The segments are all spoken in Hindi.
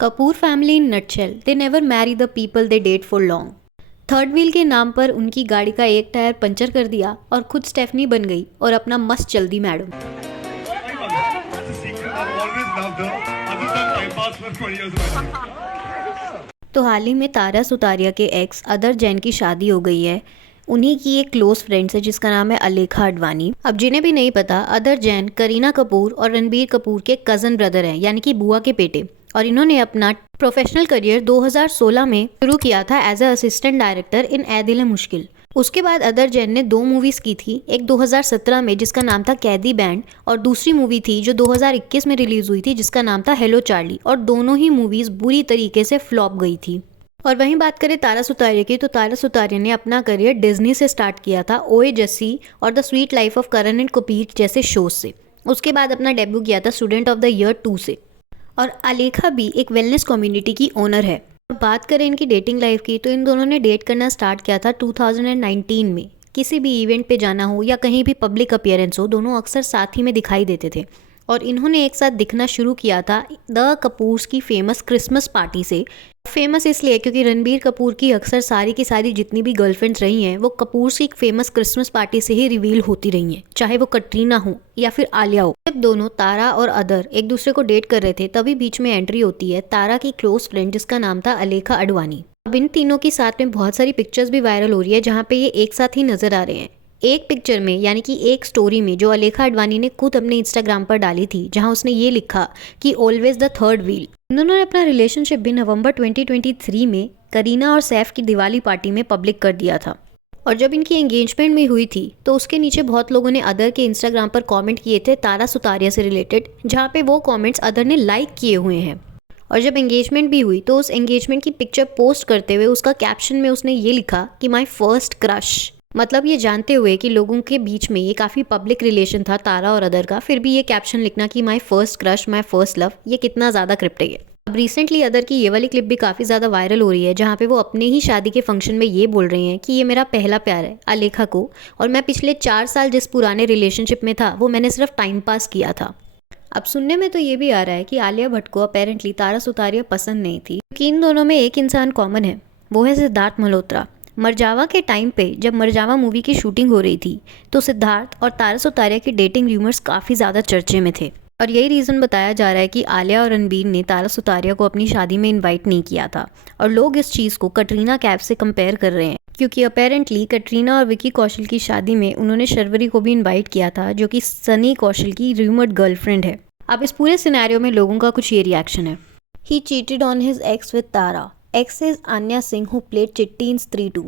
Kapoor family in nutshell, they never marry the people they date for long. Third wheel के नाम पर उनकी गाड़ी का एक टायर पंचर कर दिया और खुद स्टेफनी बन गई और अपना मस्त चल दी मैडम। तो हाल ही में तारा सुतारिया के एक्स अदर जैन की शादी हो गई है। उन्हीं की एक क्लोज फ्रेंड है जिसका नाम है अलेखा अडवाणी। अब जिन्हें भी नहीं पता, अदर जैन करीना कपूर और रणबीर कपूर के कजन ब्रदर हैं, यानी कि बुआ के बेटे। और इन्होंने अपना प्रोफेशनल करियर 2016 में शुरू किया था as a assistant director in Ae Dil Hai मुश्किल। उसके बाद अदर जैन ने 2 मूवीज की थी, एक 2017 में जिसका नाम था कैदी बैंड, और दूसरी मूवी थी जो 2021 में रिलीज हुई थी जिसका नाम था हेलो चार्ली। और दोनों ही मूवीज बुरी तरीके से फ्लॉप गई थी। और वहीं बात करें तारा सुतारिया की, तो तारा सुतारिया ने अपना करियर डिज्नी से स्टार्ट किया था, ओए जस्सी और the sweet life of Karan and Kapoor जैसे शोज से। उसके बाद अपना डेब्यू किया था स्टूडेंट ऑफ द ईयर 2 से। और अलेखा भी एक वेलनेस कम्युनिटी की ओनर है। बात करें इनकी डेटिंग लाइफ की, तो इन दोनों ने डेट करना स्टार्ट किया था 2019 में। किसी भी इवेंट पे जाना हो या कहीं भी पब्लिक अपीयरेंस हो, दोनों अक्सर साथ ही में दिखाई देते थे। और इन्होंने एक साथ दिखना शुरू किया था द कपूर्स की फेमस क्रिसमस पार्टी से। फेमस इसलिए क्योंकि रणबीर कपूर की अक्सर सारी की सारी जितनी भी गर्लफ्रेंड्स रही हैं वो कपूर्स की फेमस क्रिसमस पार्टी से ही रिवील होती रही हैं, चाहे वो कटरीना हो या फिर आलिया हो। जब दोनों तारा और अदर एक दूसरे को डेट कर रहे थे, तभी बीच में एंट्री होती है तारा की क्लोज फ्रेंड जिसका नाम था अलेखा अडवाणी। अब इन तीनों की साथ में बहुत सारी पिक्चर्स भी वायरल हो रही है जहाँ पे ये एक साथ ही नजर आ रहे हैं। एक पिक्चर में, यानी कि एक स्टोरी में जो अलेखा अडवाणी ने खुद अपने इंस्टाग्राम पर डाली थी, जहां उसने ये लिखा कि ऑलवेज द थर्ड व्हील। उन्होंने अपना रिलेशनशिप भी नवंबर 2023 में करीना और सैफ की दिवाली पार्टी में पब्लिक कर दिया था। और जब इनकी एंगेजमेंट भी हुई थी तो उसके नीचे बहुत लोगों ने अदर के इंस्टाग्राम पर कमेंट किए थे तारा सुतारिया से रिलेटेड, जहाँ पे वो कमेंट्स अदर ने लाइक किए हुए हैं। और जब एंगेजमेंट भी हुई तो उस एंगेजमेंट की पिक्चर पोस्ट करते हुए उसका कैप्शन में उसने ये लिखा कि माई फर्स्ट क्रश। मतलब ये जानते हुए कि लोगों के बीच में ये काफ़ी पब्लिक रिलेशन था तारा और अदर का, फिर भी ये कैप्शन लिखना कि my first crush, my first love, ये कितना ज़्यादा क्रिप्टिक है। अब रिसेंटली अदर की ये वाली क्लिप भी काफ़ी ज़्यादा वायरल हो रही है, जहाँ पे वो अपने ही शादी के फंक्शन में ये बोल रहे हैं कि ये मेरा पहला प्यार है अलेखा को, और मैं पिछले 4 साल जिस पुराने रिलेशनशिप में था वो मैंने सिर्फ टाइम पास किया था। अब सुनने में तो ये भी आ रहा है कि आलिया भट्ट को अपेरेंटली तारा सुतारिया पसंद नहीं थी, क्योंकि इन दोनों में एक इंसान कॉमन है, वो है सिद्धार्थ मल्होत्रा। मरजावा के टाइम पे जब मरजावा मूवी की शूटिंग हो रही थी तो सिद्धार्थ और तारा सुतारिया की डेटिंग रूमर्स काफ़ी ज़्यादा चर्चे में थे। और यही रीज़न बताया जा रहा है कि आलिया और रणबीर ने तारा सुतारिया को अपनी शादी में इनवाइट नहीं किया था। और लोग इस चीज़ को कटरीना कैफ से कंपेयर कर रहे हैं, क्योंकि अपेरेंटली कटरीना और विकी कौशल की शादी में उन्होंने शर्वरी को भी इन्वाइट किया था, जो कि सनी कौशल की रूमर्ड गर्लफ्रेंड है। अब इस पूरे सिनेरियो में लोगों का कुछ ये रिएक्शन है। ही cheated on his ex with Tara. Ex is Anya Singh who played Chitti in Stree 2.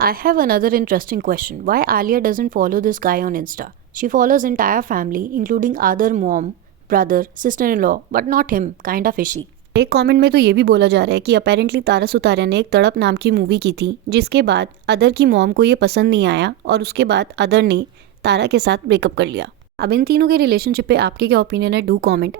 I have another interesting question. Why Alia doesn't follow this guy on Insta? She follows entire family, including other mom, brother, sister-in-law, but not him. Kinda fishy. एक कमेंट में तो ये भी बोला जा रहा है कि अपेरेंटली तारा सुतारिया ने एक तड़प नाम की मूवी की थी, जिसके बाद अदर की मॉम को ये पसंद नहीं आया और उसके बाद अदर ने तारा के साथ ब्रेकअप कर लिया। अब इन तीनों के रिलेशनशिप पे आपके क्या ओपिनियन है, डू कमेंट।